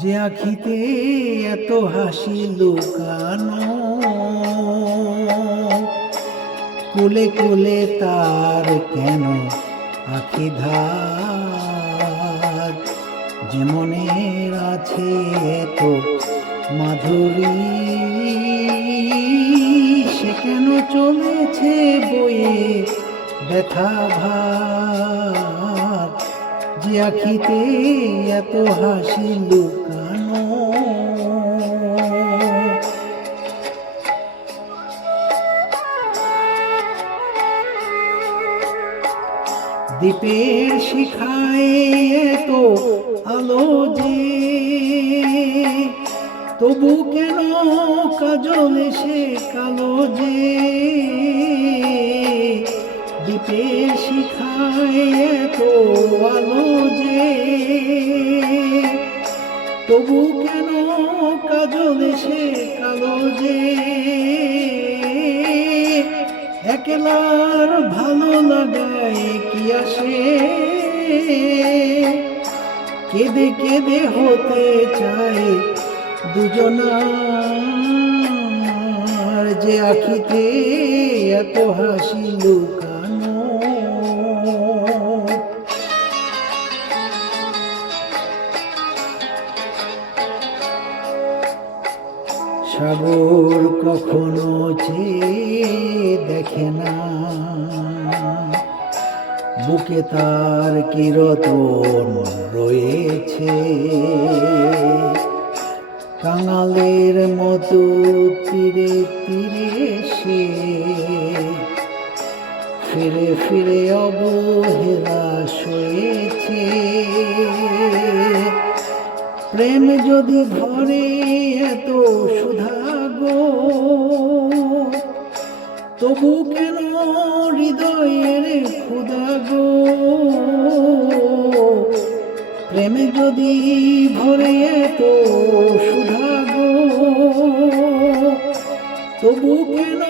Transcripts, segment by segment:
যে আখিতে এত হাসি লুকানো, কুলে কুলে তার কেন আখি ধার। যে মনের আছে তো মাধুরী, সে কেন চলেছে বয়ে ব্যথা ভার। যে আখিতে এত হাসি লুকানো, দ্বীপের শিখায় এত আলো যে, তবু কেন কাজল এসে কালো যে। দ্বীপের শিখায় এত আলো যে, তবু কেন কাজল এসে কালো যে। একলার ভালো লাগায় কি আসে, কেঁদে কেঁদে হতে চায় দুজনার। যে আখিতে এত হাসি লুকানো, সাগর কখনো চেয়ে দেখে না, বুকে তার কিরতন রয়েছে। কাঙালের মতো তীরে তীরে সে ফিরে ফিরে অবহেলা সয়েছে। প্রেম যদি ধরে এত সুধা গো, তবু কেন হৃদয়ের ক্ষুধা গো। প্রেমে যদি ভরে এত সুধা গো, তবু কেন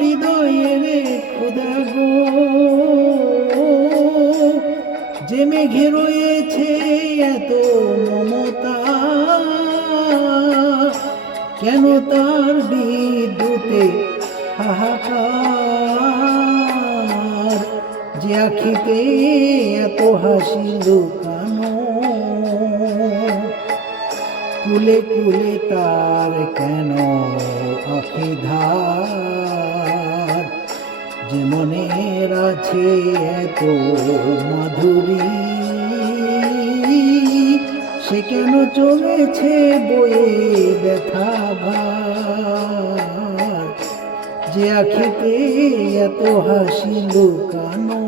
হৃদয়ের ক্ষুধা গো। যে মেঘে রয়েছে এত মমতা, কেন তার বিদ্যুতে হাহাকার। যে আখিতে এত হাসি লুকানো, কুলে কুলে তার কেন আখি ধার। যে মনের আছে এত মাধুরী, সে কেন চলেছে বয়ে ব্যথা ভার। যে আখিতে এত হাসি লুকানো।